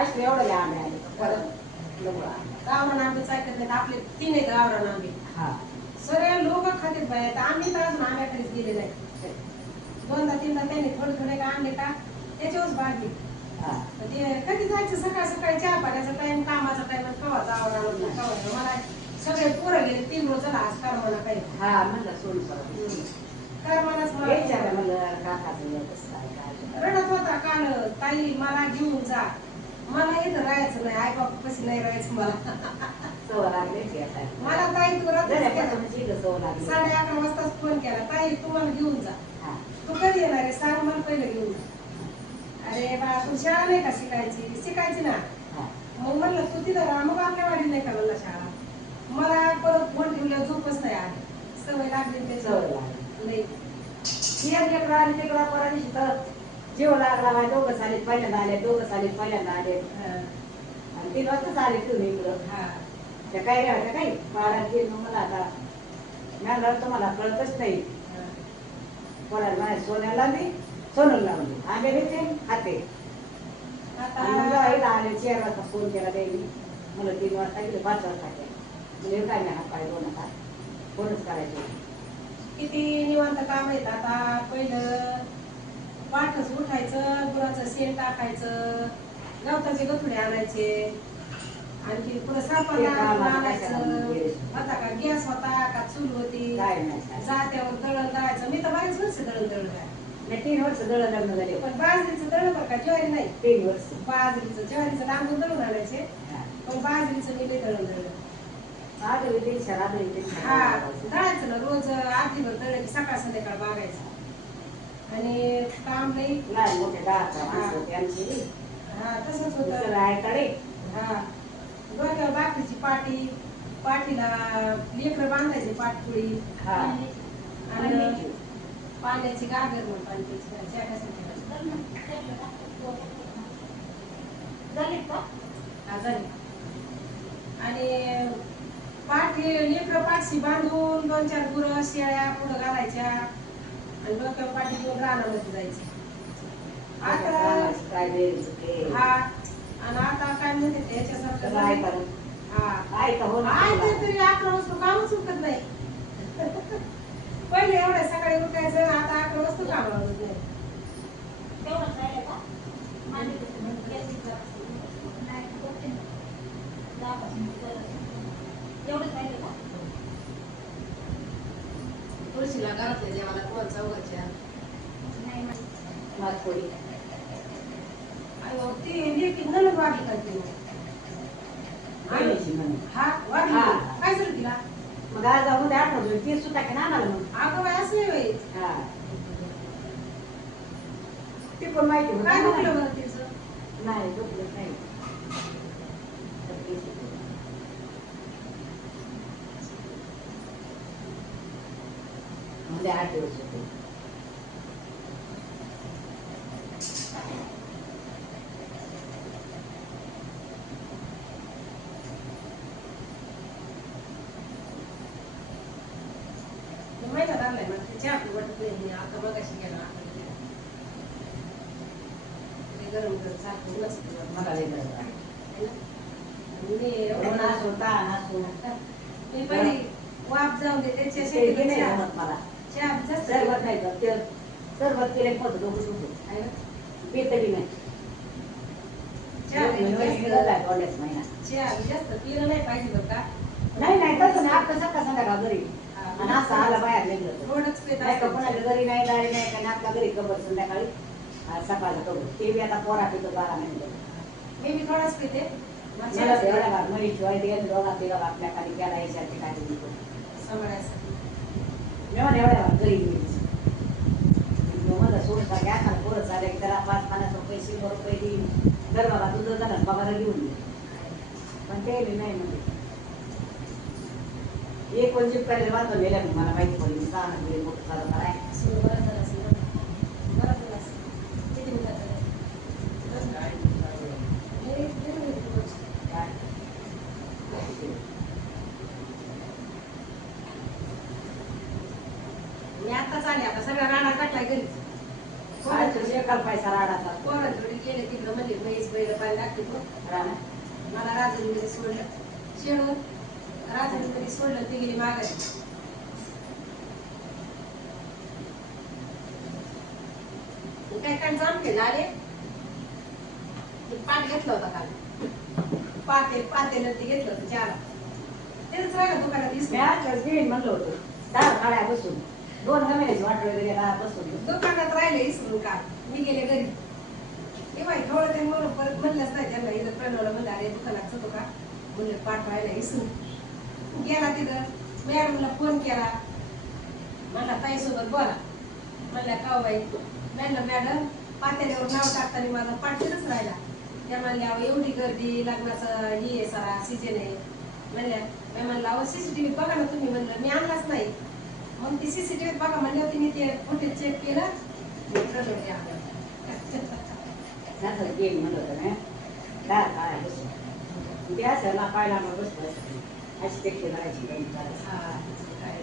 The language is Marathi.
अशी एवढं आंबे आले परत गावरान आंबे चालतात नाही आपले 3 आहेत गावरान आंबे. हा सगळे लोक खातात बाय आता आम्ही तर अजून आंब्याकडेच गेले नाही. 2दा-3दा त्यांनी थोडे थोडे का आणले का त्याच्यावरच भागली. ते कधी जायचं सकाळ सकाळी चहा पाण्याचा टाइम कामाचा टाइम कवा जावं कवा मला सगळे पोरं गेले 3 रोज झाला आज कर मला काही हा म्हणलं सोडून कर मलाच मला रडत होता काल ताई मला घेऊन जा मला इथं राहायचं नाही आई बाप कशी नाही राहायचं मला सवय लागली मला ताई तू 11:30 वाजता फोन केला ताई तुम्हाला घेऊन जा तू कधी येणार आहे सांग मला पहिले घेऊन जा अरे बा तू शाळा नाही का शिकायची ना मग म्हणलं तू तिथं राहा मग आपल्या वाडी नाही का म्हणलं शाळा मला परत फोन ठेवलं झोपच नाही आली सवय लागली ते नाही जीव लागला दोघं चालेल पहिल्यांदा आले दोघं चालेल पहिल्यांदा आले आणि 3 वाजताच आले तुम्ही इकडं त्या काय राहत्या काही बाळात गेलो मला आता मॅडम तुम्हाला कळतच नाही कोणाला माझ्या सोन्याला मी सोनून लावली आंबे घेते खाते आले 4 वाजता फोन केला द्यायला मला 3 वाजता गेले 5 वाजता म्हणजे काय नाही हात पाय दोन आता फोनच करायचे किती निवांत काम आहेत आता पहिलं पाठच उठायचं गुराचं शेण टाकायचं गवताचे गथुडे आणायचे आणखी पुढे सापाला आणायचं आता का गॅस होता का चूल होती जात्यावर दळण दळायचं मी तर बरेच वर्ष दळण दळलं 3 वर्ष दळण लग्न झाले पण बाजरीचं दळण बरं का ज्वारी नाही 3 वर्ष बाजरीचं ज्वारीचं तांदूळ दळून आणायचे पण बाजरीचं मी दळण दळलं हा दळायचं ना रोज आधीवर दळलं की सकाळ संध्याकाळ बागायचं आणि काम नाही हा तसंच होतं हा डोक्यावर भाकरीची पाठीला लेकरं बांधायची पाठपुळी आणि पाण्याची गागर म्हणून आणि लेकरं पाठशी बांधून 2-4 गुरं शेळ्या पुढं घालायच्या आणि डोक्यावर पाठी घेऊन रानामध्ये जायचं आता हा आणि आता काय म्हणते याच्यासारखं तरी 11 वाजता कामच उठत नाही पहिले एवढ्या सकाळी उठायचं आता 11 वाजता कामाला होत तुळशीला घरातल्या जेवायला कोण चौघाच्या ती ननद वाढली का ती हा वाढली काय झालं तिला मग आज जाऊन 8 वाजून 30 सुद्धा की ना आम्हाला मग अगं बाय असं नाही ते पण माहिती होतं काय दुखलं बरं तिचं नाही दुखलं नाही म्हणजे 8 दिवस होते महिना लागलाय ना चहा पी वाटत नाही आता मगाशी गेला गरम गरम साखर नसतं मला मी पहिली वाफ जाऊन दे त्याच्या मला चहा जास्त सरबत नाही तर सरबत केले पण डोकं दुखतं पेतली नाही चहा जास्त पिलं नाही पाहिजे बरं का नाही तसं नाही आता सकाळ संध्याकाळ घरी आणि असं आला बाहेर निघलं थोडंच पेत कोणाच्या घरी नाही दारी नाही कारण आपल्या घरी कबर संध्याकाळी सकाळचं कबर ते बी आता पोरा पितो 12 मिनिटं मी थोडाच पिते मनीशिवाय दोघा तिला आपल्या खाली गेला याच्याची काळजी सांभाळायसाठी एवढ्या घरी मला सोडून घ्या पोरं चालले की त्याला 5-50 रुपये 100 रुपये देईन गरबाला तुझं जाणार पगार घेऊन दे पण ते नाही म्हणजे एक कोणची करायला वाचून गेल्या मला माहिती पडली सांग मोठं चालू कराय मी आताच आले आता सगळ्या राणा काटलाय घरी पैसा राडाचा पोरांकडे गेले तिकडं म्हणजे म्हैस बैल पाहिजे लागते तो. राणा मला राजनीमध्ये सोडलं शेडून राजनीमध्ये सोडलं ती गेली माघारी. काय काय जाम केलं आले पाठ घेतलं होता काल पातेलं ते घेतलं होतं चहाला तेच राहिलं दुकानात मी आजच घेईन म्हणलं होतं 10 काळ्या बसून 2 गमेल्याची वाट वगैरे बसून दुकानात राहिले इसरून काल मी गेले घरी ते बाई थोडं ते म्हणून परत म्हणलंच नाही त्यांना इथं प्रणवलं म्हणलं अरे दुकानात जातो का म्हणलं पाठ राहिला इसरून गेला तिथं मॅडमला फोन केला म्हणला ताईसोबत बोला म्हणल्या का बाई म्हणलं मॅडम पातेल्यावर नाव टाकताना माझा पाठ तिथंच राहिला त्या म्हणल्या एवढी गर्दी लग्नाचं ही आहे सारा सीजन आहे म्हणल्या मी म्हणलं अहो सीसीटीव्ही बघा ना तुम्ही म्हणलं मी आणलाच नाही मग ती सीसीटीव्ही बघा म्हणले होते मी ते फुटेज चेक केलं गेम म्हणलं होतं ना 10 काळ्या बसून ते असं ना पाहिला मग बसलं अशी ते करायची हा काय